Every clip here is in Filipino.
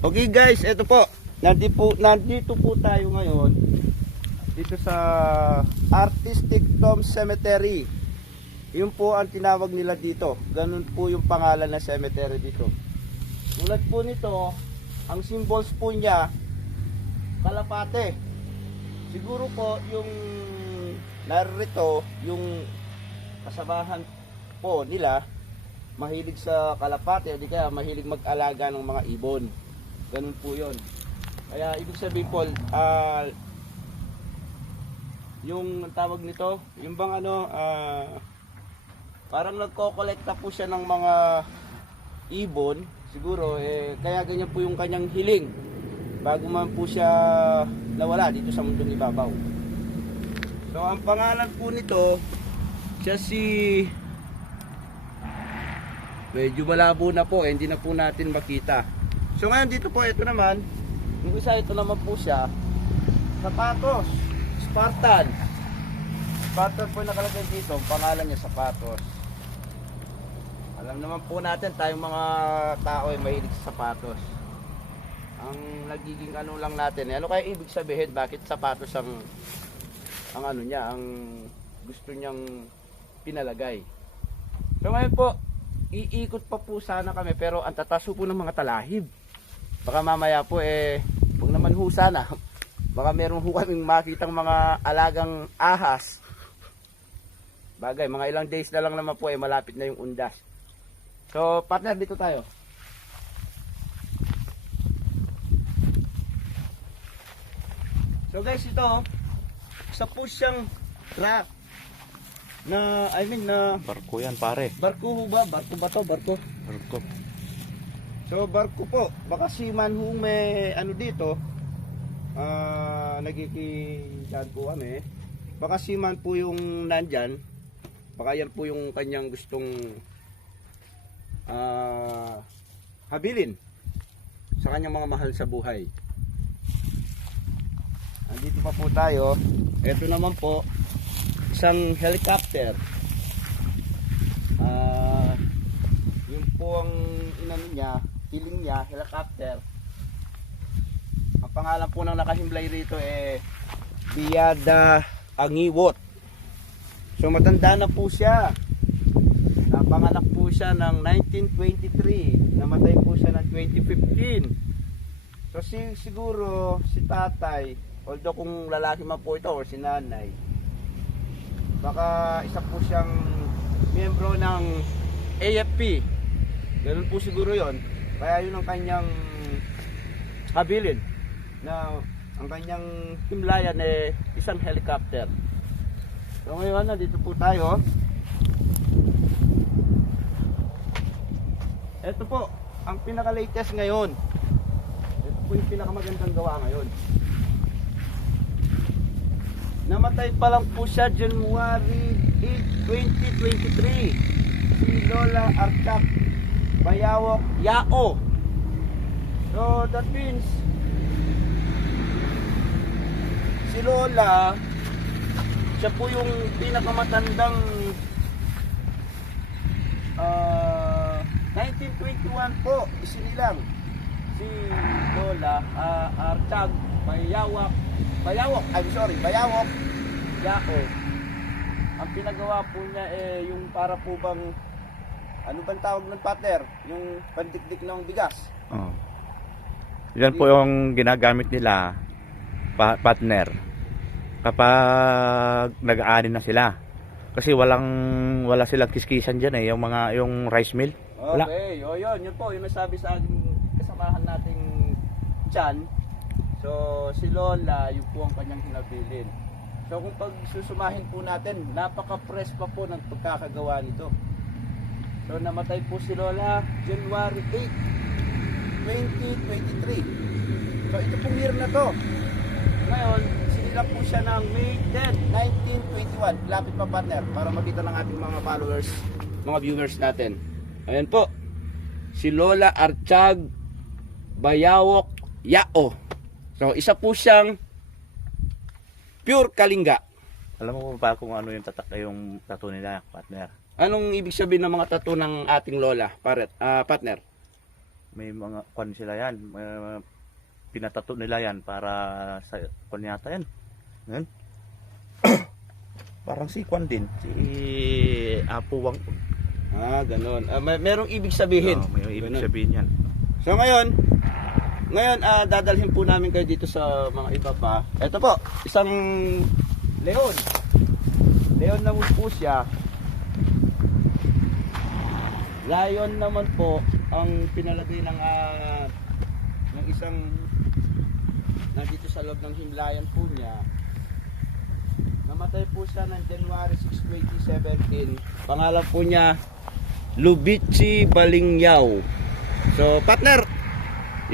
Okay guys, ito po. Nandito po tayo ngayon dito sa Artistic Tomb Cemetery. Yun po ang tinawag nila dito. Ganun po yung pangalan ng cemetery dito. Tulad po nito, ang symbols po niya kalapate. Siguro po yung narito, yung kasamahan po nila mahilig sa kalapate, di kaya mahilig mag-alaga ng mga ibon. Ganun po yun. Kaya ibig sabihin po, yung tawag nito, yung bang parang nagko-kolekta po siya ng mga ibon, siguro, kaya ganyan po yung kanyang hiling bago man po siya nawala dito sa mundong ibabaw. So ang pangalan po nito, siya si, medyo malabo na po, hindi na po natin makita. So ngayon dito po, ito naman, yung isa, ito naman po siya, sapatos, Spartan. Spartan po nakalagay dito, ang pangalan niya sapatos. Alam naman po natin, tayong mga tao ay mahilig sa sapatos. Ang nagiging ano lang natin, ano kaya ibig sabihin, bakit sapatos ang ano niya, ang gusto niyang pinalagay. So ngayon po, iikot pa po sana kami, pero ang tataso po ng mga talahib. Baka mamaya po huwag naman ho sana. Baka meron ho kaming makitang mga alagang ahas. Bagay, mga ilang days na lang naman po malapit na yung undas. So, partner, dito tayo. So guys, ito, isa po siyang truck na, Barko yan pare. barko ho ba? Barko ba to? Barko? Barko. So barko po, baka si man ho may ano dito, nagkikiyan po kami. Baka si man po yung nandyan, baka yan po yung kanyang gustong habilin sa kanyang mga mahal sa buhay. Andito pa po tayo. Ito naman po, isang helicopter. Yun po ang inano niya, feeling niya, helicopter. Ang pangalan po ng nakahimlay rito Biada Angiwot. So matanda na po siya. Napanganak po siya ng 1923. Namatay po siya ng 2015. So siguro si tatay, although kung lalaki man po ito or si nanay, baka isa po siyang miyembro ng AFP. Ganun po siguro yon. Kaya yun ang kanyang habilin, na ang kanyang himlayan isang helicopter. So ngayon, nandito po tayo. Ito po ang pinaka-latest ngayon. Ito po yung pinakamagandang gawa ngayon. Namatay pa lang po siya January 8, 2023. Si Lola Archag Bayawok Yao. So that means si Lola, siya po yung pinakamatandang 1921 po isinilang. Si Lola Archag Bayawok Bayawok Yao. Ang pinagawa po niya yung para po bang, ano bang tawag ng partner? Yung pandikdik ng bigas. Oh. Yan po yung ginagamit nila, partner, kapag nag-aani na sila. Kasi wala silang kiskisan dyan yung rice mill. Wala. Okay, yun po yung nasabi sa ating kasamahan nating Chan. So si Lola, yun po ang kanyang hinabilin. So kung pag susumahin po natin, napaka-press pa po ng pagkakagawa nito. So namatay po si Lola January 8, 2023. So ito pong year na to. Ngayon, sinilang po siya ng May 10, 1921. Lapit pa partner, para makita ng ating mga followers, mga viewers natin. Ayan po, si Lola Archag Bayawok Yao. So isa po siyang pure Kalinga. Alam mo ba kung ano yung tattoo nila, partner? Anong ibig sabihin ng mga tattoo ng ating Lola, partner? May mga kwan sila yan. Pinatato nila yan para sa kwan yata yan. Yan. Parang si kwan din. Si Apo Wang. Ganon. Merong ibig sabihin. May ibig Ganon. sabihin yan. So ngayon, dadalhin po namin kayo dito sa mga iba pa. Ito po, isang leon. Leon naman po siya. Lion naman po ang pinalagay ng isang nandito sa loob ng himlayan po niya. Namatay po siya ng January 6, 2017. Pangalan po niya Lubichi Balingyaw. So, partner,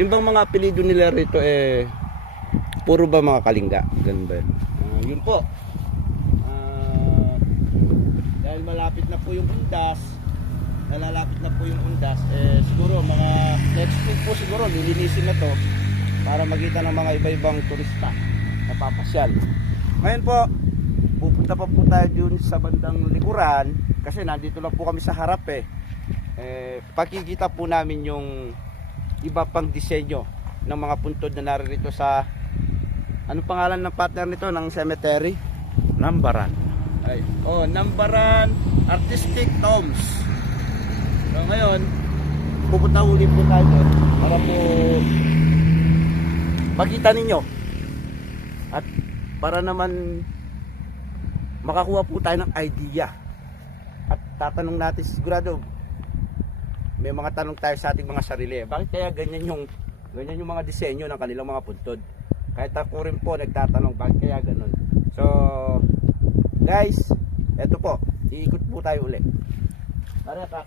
yung bang mga apelido nila rito puro ba mga Kalinga? Ganun ba yun? Yun po. Dahil malapit na po yung undas, siguro mga next week po siguro lilinisin na to para makita ng mga iba-ibang turista na papasyal. Ngayon po, pupunta pa po tayo dun sa bandang likuran kasi nandito lang po kami sa harap pakikita po namin yung iba pang disenyo ng mga puntod na naririto sa anong pangalan ng partner nito ng cemetery? Nambaran. Nambaran Artistic Tombs. So ngayon, pupunta ulit po tayo doon para po makita ninyo at para naman makakuha po tayo ng idea at tatanong natin sigurado may mga tanong tayo sa ating mga sarili. Bakit kaya ganyan yung mga disenyo ng kanilang mga puntod? Kahit ako rin po nagtatanong bakit kaya ganun. So guys, eto po, iikot po tayo ulit. Tara pa.